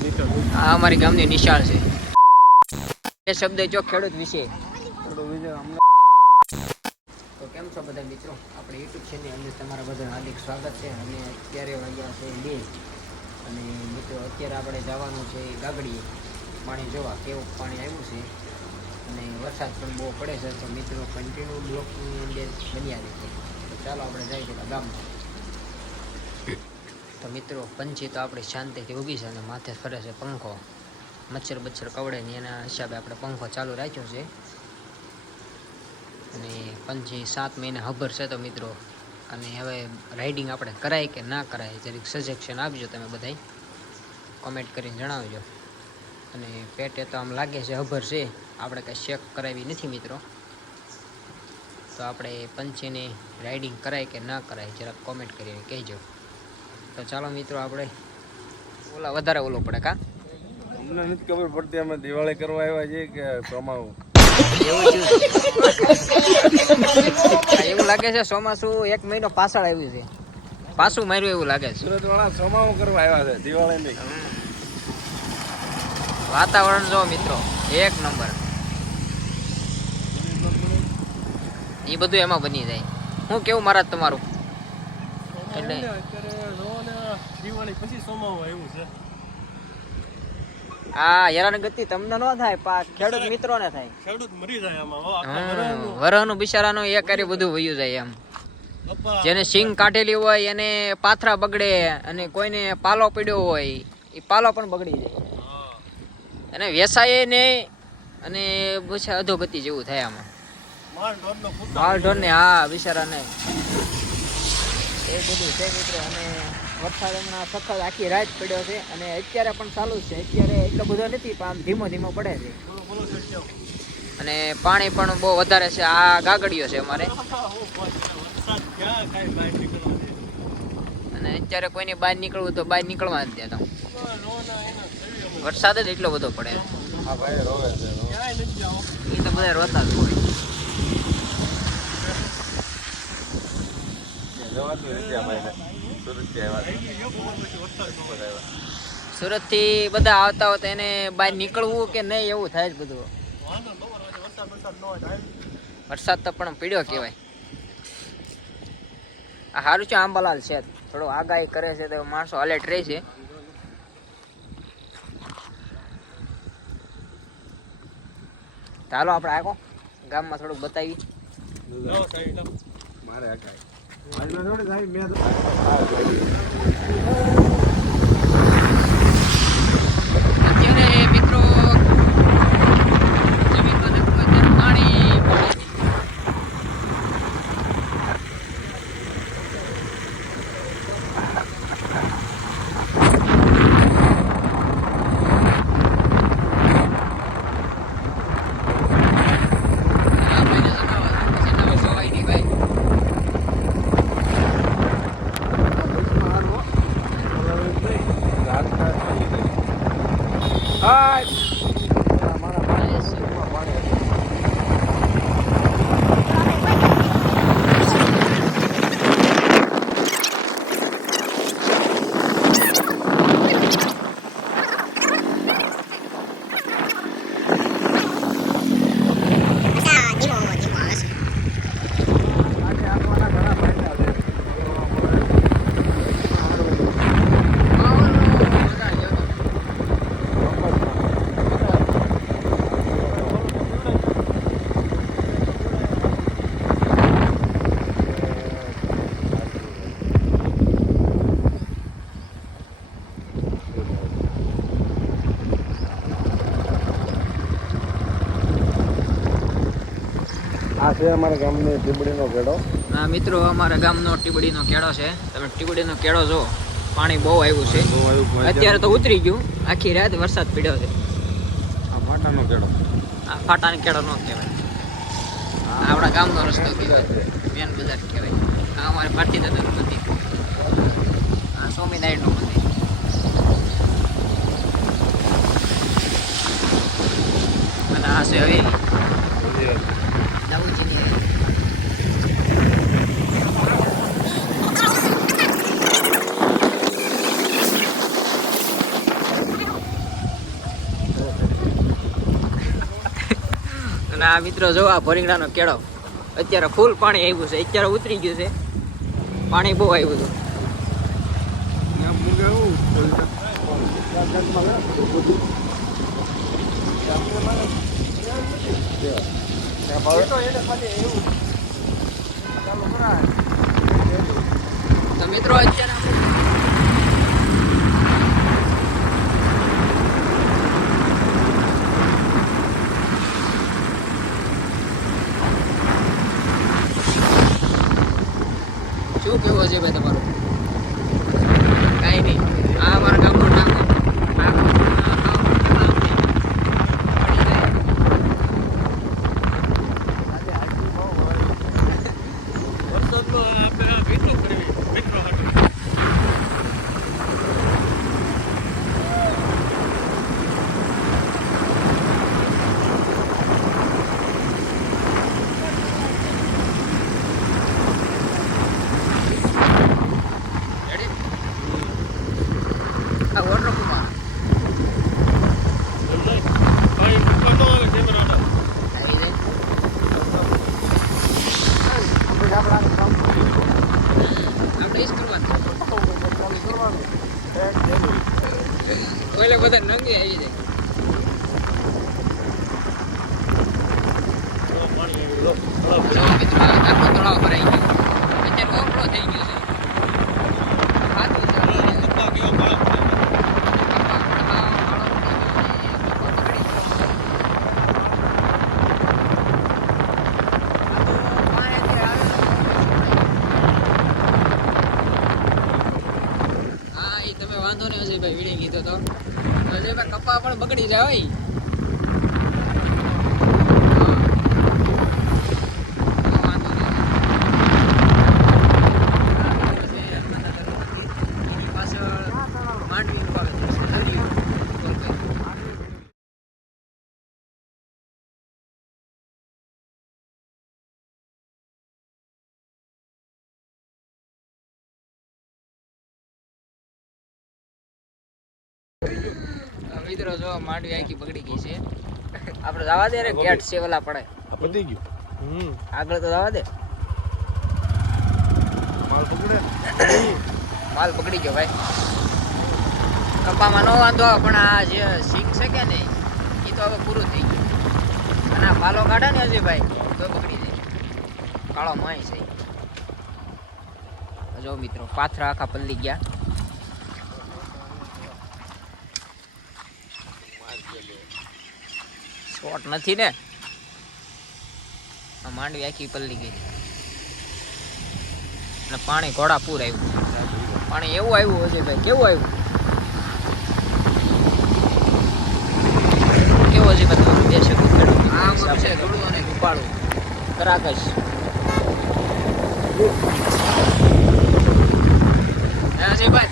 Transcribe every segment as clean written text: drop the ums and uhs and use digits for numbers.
આ અમારી ગામની નિશાળ છે. એ શબ્દ જો ખેડૂત વિશે. તો કેમ છો બધા મિત્રો? આપણે યુટ્યુબ ચેનલની અંદર તમારા બધા હાર્દિક સ્વાગત છે. અને અત્યારે વાગ્યા છે 2 અને મિત્રો અત્યારે આપણે જવાનું છે ગાગડીએ પાણી જોવા કેવું પાણી આવ્યું છે. અને વરસાદ પણ બહુ પડે છે. તો મિત્રો કન્ટિન્યુ બ્લોકની અંદર બન્યા રહે છે. તો ચાલો આપણે જઈએ પેલા ગામમાં. તો મિત્રો પંછી તો આપણી શાંતિથી ઊભી છે અને માથે ફરે છે પંખો. મચ્છર બચ્છર કવડે ને એના હિસાબે આપણે પંખો ચાલુ રાખ્યો છે. અને પંછી 7 મહિના હબર છે. તો મિત્રો અને હવે રાઇડિંગ આપણે કરાય કે ના કરાય જરીક સજેશન આપજો તમે બધાય કોમેન્ટ કરીને જણાવજો. અને પેટે તો આમ લાગે છે હબર છે, આપણે કંઈ ચેક કરાવી નથી મિત્રો. તો આપણે પંછીની રાઇડિંગ કરાય કે ના કરાય જરાક કોમેન્ટ કરીને કહેજો. તો ચાલો મિત્રો આપણે વધારે ઓલો પડે કા અમને નથી ખબર પડતી અમે દિવાળી કરવા આવ્યા છીએ કે ચોમાવું એવું લાગે છે. ચોમાસું 1 મહિનો પાછળ આવ્યું છે, પાછું માર્યું એવું લાગે છે. સુરત વાળા ચોમાવું કરવા આવ્યા છે, દિવાળી નહીં. વાતાવરણ જો મિત્રો 1 નંબર. એ બધું એમાં બની જાય. હું કેવું મારા તમારું એટલે દિવાળી પછી ચોમાવું આવ્યું છે. આ હેરાનગતિ તમને ન થાય, ખેડૂત મિત્રો ને થાય. ખેડૂત મરી જાય આમાં. વરહનું બિચારાનું એ કરી બધું વયું જાય એમ. જેને સિંગ કાઢેલી હોય એને પાથરા બગડે, અને કોઈને પાલો પડ્યો હોય એ પાલો પણ બગડી જાય. અને વેસાય ને અને પછી અધોગતિ જેવું થાય આમાં. માલ ઢોર ને હા બિચારાને એ બધું છે મિત્રો. અને વરસાદ હમણાં સખત આખી રાત પડ્યો છે અને અત્યારે પણ ચાલુ જ છે. અત્યારે એટલો બધો નથી પણ આમ ધીમો ધીમો પડે છે. અને પાણી પણ બહુ વધારે છે. આ ગાગડીઓ છે અમારે. અને અત્યારે કોઈને બહાર નીકળવું તો બહાર નીકળવા જ દેતા. વરસાદ જ એટલો બધો પડે. એ તો બધા રોતા જ હોય. સુરત થી બધા આવતા હોય તો એને બહાર નીકળવું કે નહીં એવું થાય જ બધું. વરસાદ તો પણ પીડ્યો કહેવાય. આ સારું છે આંબાલાલ છે, થોડો આગાહી કરે છે તો માણસો અલર્ટ રહે છે. ચાલો આપણે આખો ગામમાં થોડુંક બતાવી. મારે અત્યારે મિત્રો જમીનમાં પાણી આ છે અમારા ગામનો ટીબડીનો કેળો. હા મિત્રો અમારા ગામનો ટીબડીનો કેળો છે. તમે ટીબડીનો કેળો જો, પાણી બહુ આવ્યું છે. અત્યારે તો ઉતરી ગયું. આખી રાત વરસાદ પડ્યો છે. આ ફાટાનો કેળો. આ ફાટાનો કેળો ન કહેવાય, આપણા ગામનો રસ્તો કહેવાય, મેન બજાર કહેવાય. આ અમારે પાટી દાદાનું મંદિર, આ સ્વામિનારાયણનું મંદિર. અને આ છે હવેલી દાઉદજીની હવેલી. અને આ મિત્રો જો આ ભરીંગડાનો કેળો અત્યારે ફૂલ પાણી આવ્યું છે, અત્યારે ઉતરી ગયું છે, પાણી બહુ આવ્યું હતું. તો મિત્રો અત્યારે શું કેવું છે ભાઈ તમારું? કાંઈ નહીં, આ અમારા ગામનું નામ આ વોટર કુમાર આપણે ઈજ કરવાનું. ઓલે બધા નંગે આવી જાય. જો મિત્રો આખો તળાવ ભરાઈ ગયો, અત્યારે ઓપડો થઈ ગયો છે. ખાધું છે વાંધો નહીં. અજયભાઈ વીડી લીધો તો અજયભાઈ કપા પણ બગડી જાય હોય. વાંધો નહીં. પાછળ માંડવી મિત્રો જો માંડવી આખી બગડી ગઈ છે. આપણે જવા દે રે, ગેટ છે ઓલા પડે પતી ગયું. આગળ તો જવા દે. માલ પકડી ગયો ભાઈ. કપામાં નો વાંધો આવે, પણ આ જે સિંગ છે કે નહીં એ તો હવે પૂરું થઈ ગયું. અને આ પાલો કાઢે ને હજી ભાઈ તો પકડી જાય. કાળો માય છે. જો મિત્રો પાથરા આખા પલ્લી ગયા. શોર્ટ નથી ને, આ માંડવી આખી પલ્લી ગઈ. અને પાણી ઘોડા પૂર આવ્યું. પાણી એવું આવ્યું હશે ભાઈ, કેવું આવ્યું, કેવું હશે ભાઈ? બે છે થોડું અને ઉપાડું કરાકશ. ભાઈ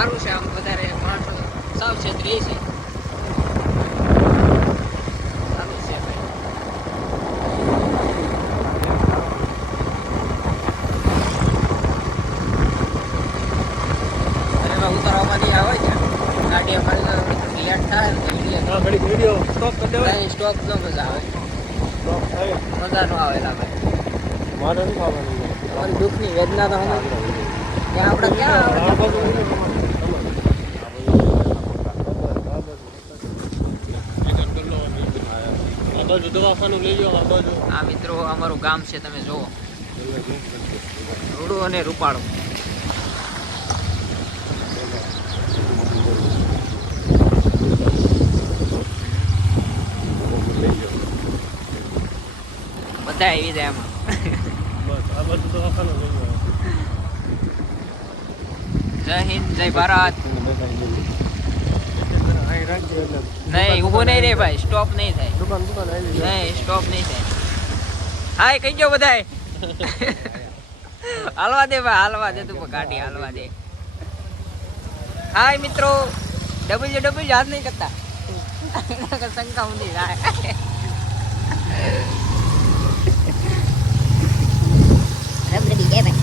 સારું છે, આમ વધારે માણસો સાવચેત રહે છે. સારું છે ભાઈ. અરે એમાં ઉતારવામાં નહીં આવે છે ગાડી અમારી લેટ થાય ને વિડીયો સ્ટોપ કરી દેવાય. સ્ટોપ ન મજા આવે, સ્ટોપ થાય મજા ન આવે એલા ભાઈ. મારે નથી આવવાનું. તમારી દુઃખની વેદના તો અમે ત્યાં આપણે ક્યાં દવાખાનું લઈ લો. આ મિત્રો અમારું ગામ છે, તમે જુઓ રૂડું અને રૂપાળું. બધા આવી જાય એમાં. જય હિન્દ, જય ભારત. રાખજો એટલે નહીં ઊભો નહીં રે ભાઈ, સ્ટોપ નહીં થાય. દુકાન આવી જાય. નહીં સ્ટોપ નહીં થાય. હાય કહી ગયો બધાય. હાલવા દે ભાઈ, હાલવા દે, તું ગાડી હાલવા દે. હાય મિત્રો, ડબલ યાદ નહીં કરતા. શંકા ઊંધી થાય. રબરબી જય ભાઈ.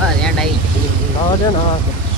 બસ એન્ડ આવી.